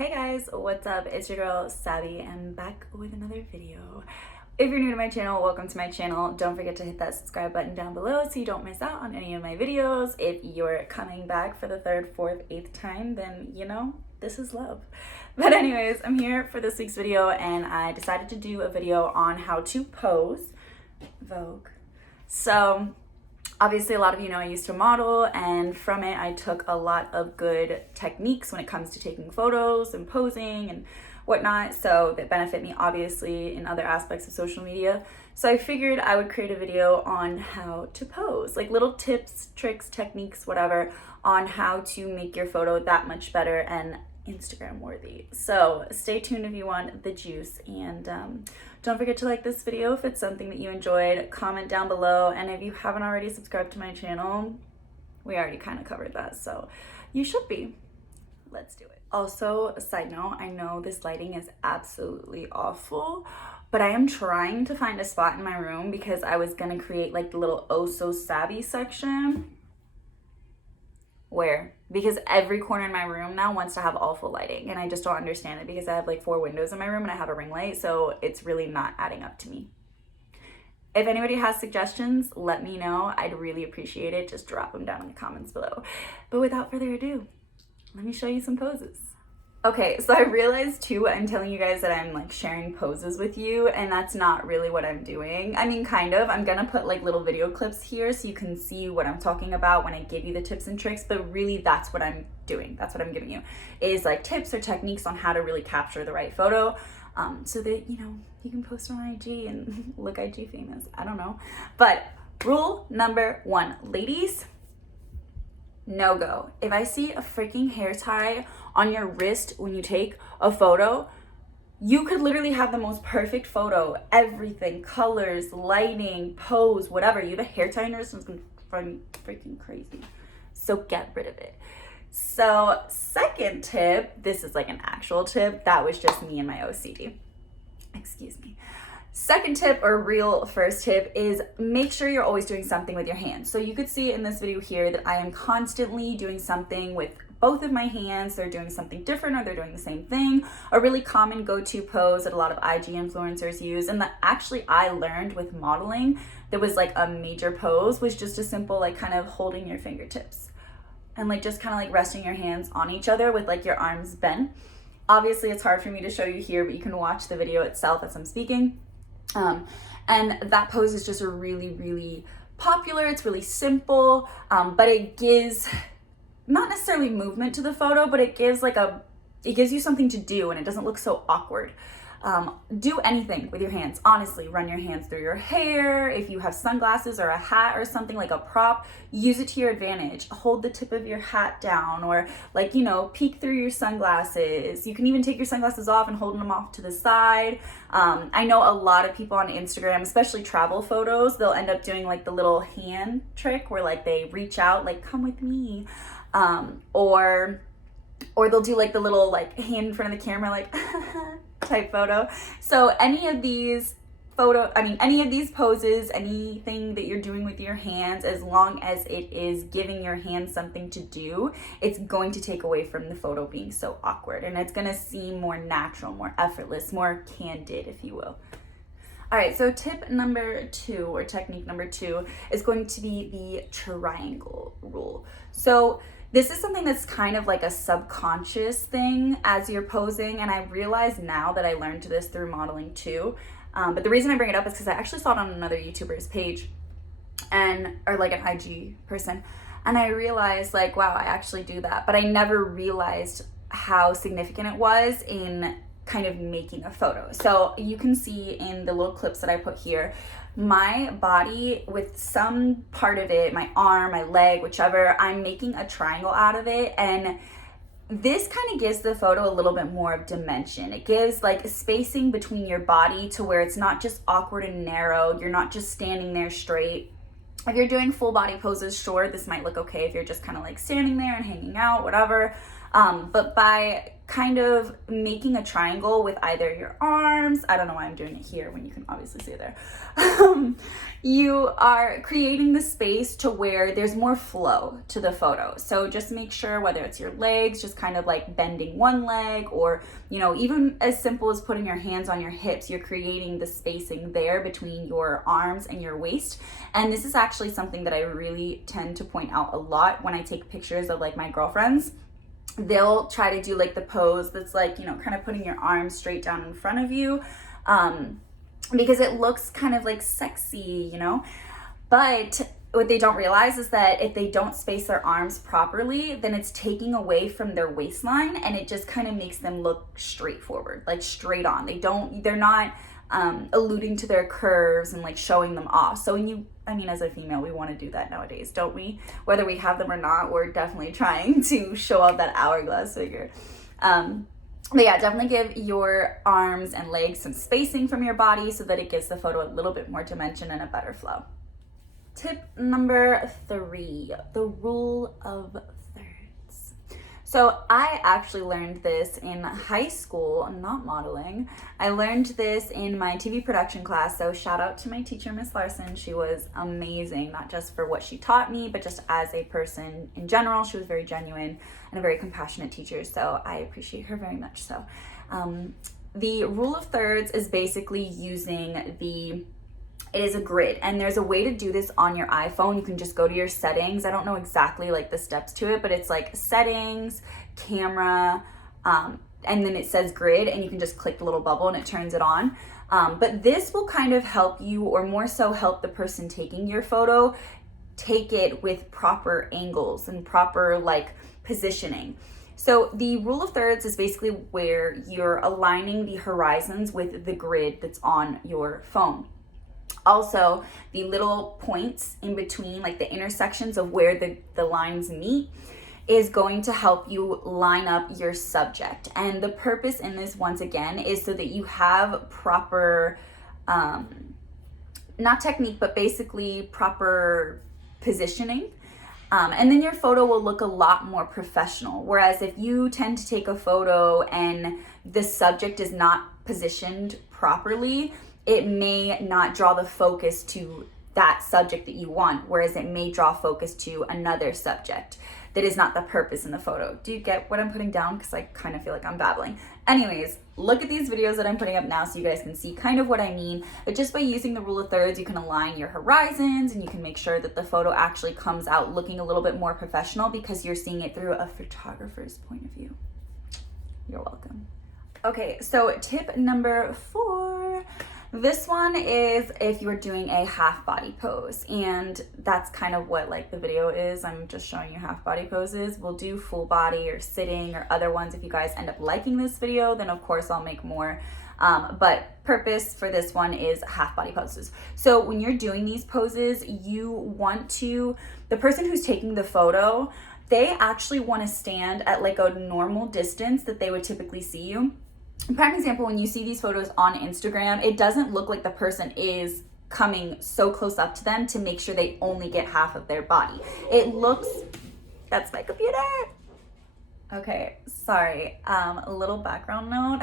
Hey guys, what's up? It's your girl Sabby and back with another video. If you're new to my channel, welcome to my channel. Don't forget to hit that subscribe button down below so you don't miss out on any of my videos. If you're coming back for the third, fourth, eighth time, then you know, this is love. But anyways, I'm here for this week's video and I decided to do a video on how to pose Vogue. So obviously, a lot of you know I used to model, and from it I took a lot of good techniques when it comes to taking photos and posing and whatnot, so that benefit me obviously in other aspects of social media. So I figured I would create a video on how to pose, like little tips, tricks, techniques, whatever, on how to make your photo that much better and Instagram worthy. So stay tuned if you want the juice, and don't forget to like this video if it's something that you enjoyed. Comment down below, and if you haven't already subscribed to my channel, we already kind of covered that, so you should be. Let's do it. Also, a side note, I know this lighting is absolutely awful, but I am trying to find a spot in my room because I was gonna create like the little Xoxo Sabby section. Where? Because every corner in my room now wants to have awful lighting, and I just don't understand it because I have like 4 windows in my room and I have a ring light, so it's really not adding up to me. If anybody has suggestions, let me know. I'd really appreciate it. Just drop them down in the comments below. But without further ado, let me show you some poses. Okay, so I realized too, I'm telling you guys that I'm like sharing poses with you, and that's not really what I'm doing. I mean, kind of. I'm gonna put like little video clips here so you can see what I'm talking about when I give you the tips and tricks, but really that's what I'm doing. That's what I'm giving you, is like tips or techniques on how to really capture the right photo, so that, you know, you can post on IG and look IG famous. I don't know. But rule number 1, ladies, no go. If I see a freaking hair tie on your wrist when you take a photo, you could literally have the most perfect photo, everything, colors, lighting, pose, whatever. You have a hair tie on your wrist and it's gonna be freaking crazy. So get rid of it. So second tip, this is like an actual tip. That was just me and my OCD. Excuse me. Second tip, or real first tip, is make sure you're always doing something with your hands. So you could see in this video here that I am constantly doing something with both of my hands. They're doing something different or they're doing the same thing. A really common go-to pose that a lot of IG influencers use, and that actually I learned with modeling, that was like a major pose, was just a simple like kind of holding your fingertips and like just kind of like resting your hands on each other with like your arms bent. Obviously it's hard for me to show you here, but you can watch the video itself as I'm speaking. And that pose is just a really popular. It's really simple, but it gives not necessarily movement to the photo, but it gives you something to do, and it doesn't look so awkward. Do anything with your hands, honestly. Run your hands through your hair. If you have sunglasses or a hat or something like a prop, use it to your advantage. Hold the tip of your hat down, or like, you know, peek through your sunglasses. You can even take your sunglasses off and hold them off to the side. I know a lot of people on Instagram, especially travel photos, they'll end up doing like the little hand trick where like they reach out, like, come with me. Or they'll do like the little like hand in front of the camera, like type photo. So any of these poses, anything that you're doing with your hands, as long as it is giving your hands something to do, it's going to take away from the photo being so awkward, and it's going to seem more natural, more effortless, more candid, if you will. All right, so tip number 2, or technique number 2, is going to be the triangle rule. So this is something that's kind of like a subconscious thing as you're posing, and I realize now that I learned this through modeling too. But the reason I bring it up is because I actually saw it on another YouTuber's page, or like an IG person, and I realized like, wow, I actually do that, but I never realized how significant it was in kind of making a photo. So you can see in the little clips that I put here, my body, with some part of it, my arm, my leg, whichever, I'm making a triangle out of it, and this kind of gives the photo a little bit more of dimension. It gives like spacing between your body to where it's not just awkward and narrow. You're not just standing there straight. If you're doing full body poses, sure, this might look okay if you're just kind of like standing there and hanging out, whatever. But by kind of making a triangle with either your arms. I don't know why I'm doing it here when you can obviously see it there. You are creating the space to where there's more flow to the photo. So just make sure, whether it's your legs, just kind of like bending one leg, or, you know, even as simple as putting your hands on your hips, you're creating the spacing there between your arms and your waist. And this is actually something that I really tend to point out a lot when I take pictures of like my girlfriends. They'll try to do like the pose that's like, you know, kind of putting your arms straight down in front of you, because it looks kind of like sexy, you know. But what they don't realize is that if they don't space their arms properly, then it's taking away from their waistline, and it just kind of makes them look straightforward, like straight on. They're not alluding to their curves and like showing them off. So when you, I mean, as a female, we want to do that nowadays, don't we? Whether we have them or not, we're definitely trying to show off that hourglass figure. But yeah, definitely give your arms and legs some spacing from your body so that it gives the photo a little bit more dimension and a better flow. Tip number 3, the rule of thirds. So I actually learned this in high school, not modeling. I learned this in my TV production class. So shout out to my teacher, Miss Larson. She was amazing, not just for what she taught me, but just as a person in general. She was very genuine and a very compassionate teacher. So I appreciate her very much. So the rule of thirds is basically using it is a grid, and there's a way to do this on your iPhone. You can just go to your settings. I don't know exactly like the steps to it, but it's like settings, camera, and then it says grid, and you can just click the little bubble and it turns it on. But this will kind of help you, or more so help the person taking your photo, take it with proper angles and proper like positioning. So the rule of thirds is basically where you're aligning the horizons with the grid that's on your phone. Also, the little points in between, like the intersections of where the lines meet, is going to help you line up your subject. And the purpose in this, once again, is so that you have proper, not technique, but basically proper positioning. And then your photo will look a lot more professional. Whereas if you tend to take a photo and the subject is not positioned properly, it may not draw the focus to that subject that you want, whereas it may draw focus to another subject that is not the purpose in the photo. Do you get what I'm putting down? Because I kind of feel like I'm babbling. Anyways, look at these videos that I'm putting up now so you guys can see kind of what I mean. But just by using the rule of thirds, you can align your horizons, and you can make sure that the photo actually comes out looking a little bit more professional because you're seeing it through a photographer's point of view. You're welcome. Okay, so tip number 4. This one is if you're doing a half body pose, and that's kind of what like the video is. I'm just showing you half body poses. We'll do full body or sitting or other ones. If you guys end up liking this video, then of course I'll make more. But purpose for this one is half body poses. So when you're doing these poses, you want to, the person who's taking the photo, they actually want to stand at like a normal distance that they would typically see you. Prime example, when you see these photos on Instagram, it doesn't look like the person is coming so close up to them to make sure they only get half of their body. It looks, that's my computer. Okay, sorry, a little background note.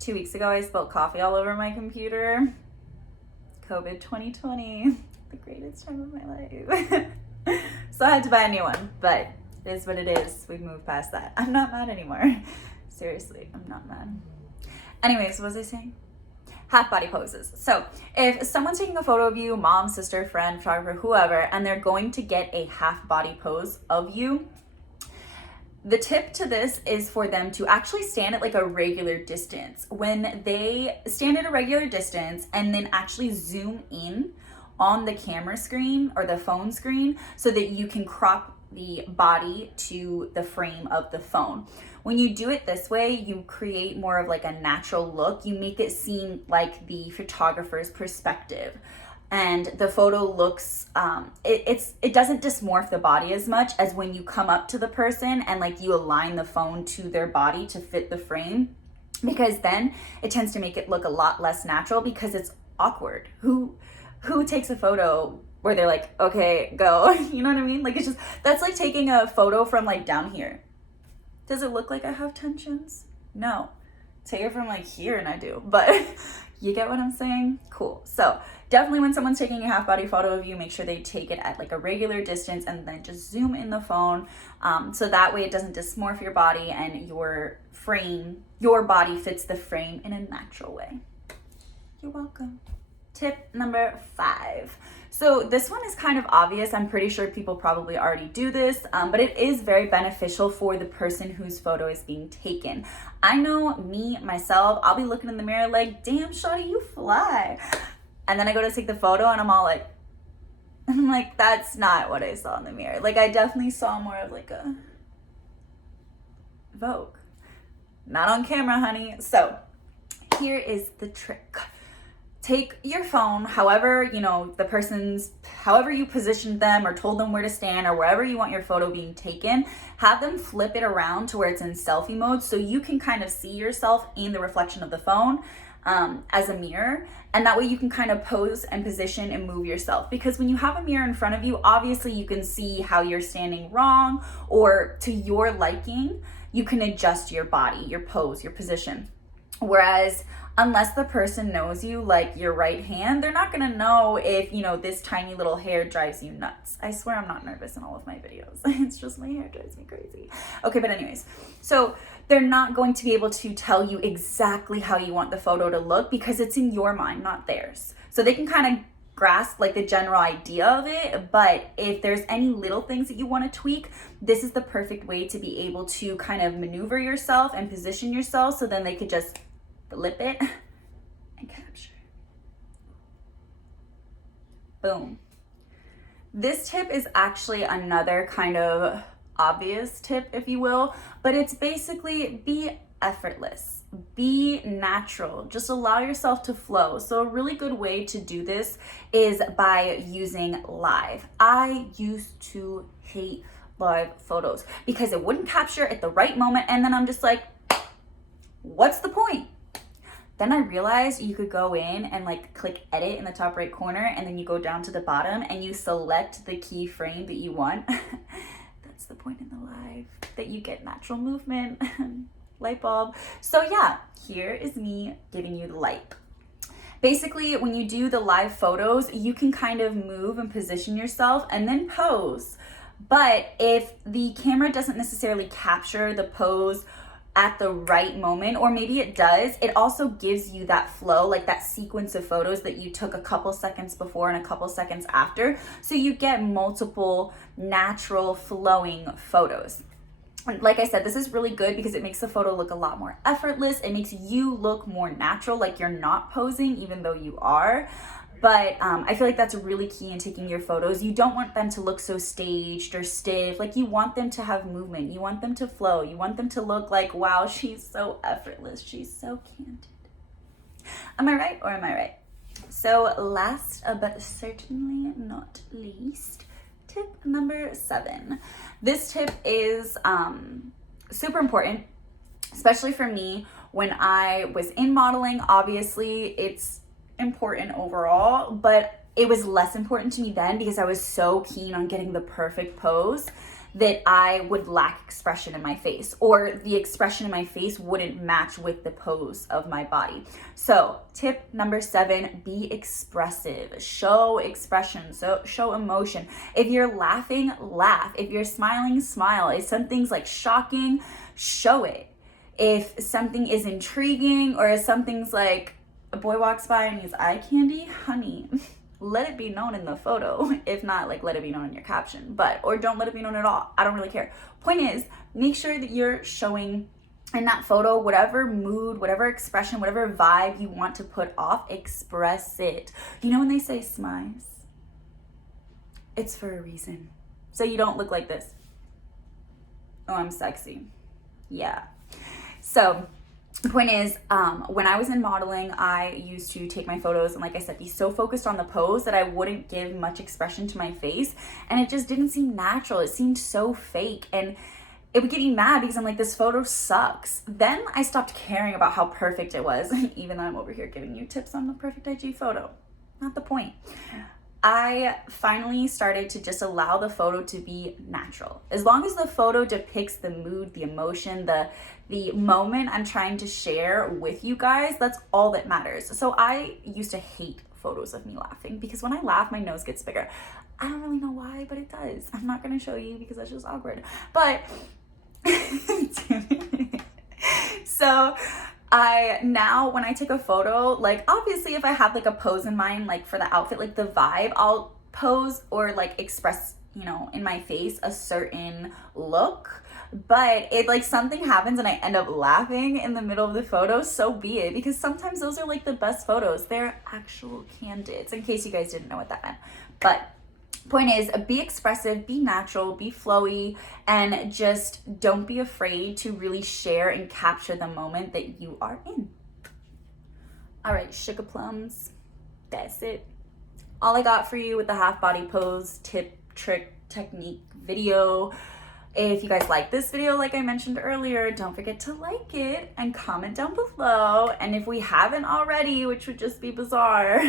2 weeks ago, I spilled coffee all over my computer. COVID 2020, the greatest time of my life. So I had to buy a new one, but it is what it is. We've moved past that. I'm not mad anymore. Seriously, I'm not mad. Anyways, what was I saying? Half body poses. So if someone's taking a photo of you, mom, sister, friend, photographer, whoever, and they're going to get a half body pose of you, the tip to this is for them to actually stand at like a regular distance. When they stand at a regular distance and then actually zoom in on the camera screen or the phone screen so that you can crop the body to the frame of the phone. When you do it this way, you create more of like a natural look. You make it seem like the photographer's perspective, and the photo looks, it doesn't dysmorph the body as much as when you come up to the person and like you align the phone to their body to fit the frame, because then it tends to make it look a lot less natural because it's awkward. Who takes a photo where they're like, okay, go, you know what I mean? Like, it's just, that's like taking a photo from like down here. Does it look like I have tensions? No. Take it from like here and I do, but you get what I'm saying? Cool. So definitely when someone's taking a half body photo of you, make sure they take it at like a regular distance and then just zoom in the phone. So that way it doesn't dysmorph your body and your body fits the frame in a natural way. You're welcome. Tip number 5. So this one is kind of obvious. I'm pretty sure people probably already do this, but it is very beneficial for the person whose photo is being taken. I know myself, I'll be looking in the mirror like, damn, shawty, you fly. And then I go to take the photo and I'm all like, that's not what I saw in the mirror. Like I definitely saw more of like a Vogue. Not on camera, honey. So here is the trick. Take your phone, however you positioned them or told them where to stand or wherever you want your photo being taken, have them flip it around to where it's in selfie mode so you can kind of see yourself in the reflection of the phone as a mirror. And that way you can kind of pose and position and move yourself. Because when you have a mirror in front of you, obviously you can see how you're standing wrong or to your liking, you can adjust your body, your pose, your position. Whereas unless the person knows you like your right hand, they're not gonna know if, this tiny little hair drives you nuts. I swear I'm not nervous in all of my videos. It's just my hair drives me crazy. Okay, but anyways, so they're not going to be able to tell you exactly how you want the photo to look because it's in your mind, not theirs. So they can kind of grasp like the general idea of it, but if there's any little things that you want to tweak, this is the perfect way to be able to kind of maneuver yourself and position yourself so then they could just flip it and capture. Boom. This tip is actually another kind of obvious tip, if you will, but it's basically be effortless, be natural, just allow yourself to flow. So a really good way to do this is by using live. I used to hate live photos because it wouldn't capture at the right moment, and then I'm just like, what's the point? Then I realized you could go in and like click edit in the top right corner, and then you go down to the bottom and you select the keyframe that you want. That's the point in the live, that you get natural movement. Light bulb. So yeah, here is me giving you the light. Basically, when you do the live photos, you can kind of move and position yourself and then pose. But if the camera doesn't necessarily capture the pose at the right moment, or maybe it does, it also gives you that flow, like that sequence of photos that you took a couple seconds before and a couple seconds after. So you get multiple natural flowing photos. Like I said, this is really good because it makes the photo look a lot more effortless. It makes you look more natural, like you're not posing even though you are. But I feel like that's really key in taking your photos. You don't want them to look so staged or stiff. Like you want them to have movement. You want them to flow. You want them to look like, wow, she's so effortless. She's so candid. Am I right or am I right? So last but certainly not least, tip number 7. This tip is super important, especially for me when I was in modeling. Obviously, it's important overall, but it was less important to me then because I was so keen on getting the perfect pose that I would lack expression in my face, or the expression in my face wouldn't match with the pose of my body. So tip number 7, be expressive. Show expression, so show emotion. If you're laughing, laugh. If you're smiling, smile. If something's like shocking, show it. If something is intriguing, or if something's like a boy walks by and he's eye candy, honey, let it be known in the photo. If not, like, let it be known in your caption, or don't let it be known at all. I don't really care. Point is, make sure that you're showing in that photo whatever mood, whatever expression, whatever vibe you want to put off, express it. You know when they say smize? It's for a reason. So you don't look like this. Oh, I'm sexy. Yeah. So the point is, when I was in modeling, I used to take my photos and, like I said, be so focused on the pose that I wouldn't give much expression to my face, and it just didn't seem natural. It seemed so fake, and it would get me mad because I'm like, this photo sucks. Then I stopped caring about how perfect it was, even though I'm over here giving you tips on the perfect IG photo. Not the point. I finally started to just allow the photo to be natural. As long as the photo depicts the mood, the emotion, the the moment I'm trying to share with you guys. That's all that matters. So I used to hate photos of me laughing because when I laugh, my nose gets bigger. I don't really know why, but it does. I'm not gonna show you because that's just awkward. But so now when I take a photo, like obviously if I have like a pose in mind, like for the outfit, like the vibe, I'll pose or like express, you know, in my face a certain look. But if like something happens and I end up laughing in the middle of the photo, so be it, because sometimes those are like the best photos. They're actual candids, in case you guys didn't know what that meant. But point is, be expressive, be natural, be flowy, and just don't be afraid to really share and capture the moment that you are in. All right, sugar plums, that's it. All I got for you with the half body pose tip, trick, technique video. If you guys like this video, like I mentioned earlier, don't forget to like it and comment down below. And if we haven't already, which would just be bizarre,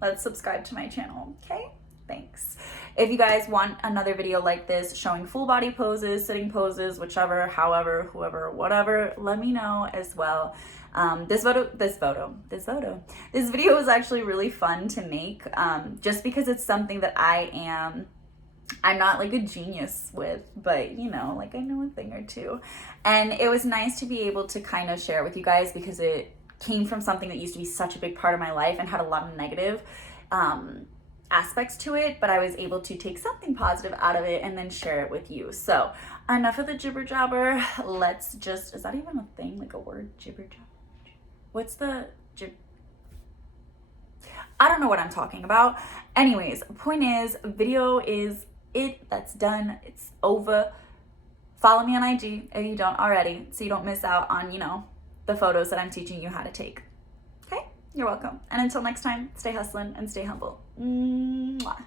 let's subscribe to my channel, okay? Thanks. If you guys want another video like this showing full body poses, sitting poses, whichever, however, whoever, whatever, let me know as well. This video is actually really fun to make, just because it's something that I'm not like a genius with, but you know, like I know a thing or two. And it was nice to be able to kind of share with you guys because it came from something that used to be such a big part of my life and had a lot of negative aspects to it, but I was able to take something positive out of it and then share it with you. So enough of the jibber jabber. Let's just, is that even a thing, like a word, jibber jabber? What's the I don't know what I'm talking about. Anyways, point is, video is it. That's done. It's over. Follow me on IG if you don't already, so you don't miss out on, you know, the photos that I'm teaching you how to take. Okay? You're welcome. And until next time, stay hustling and stay humble. Mwah.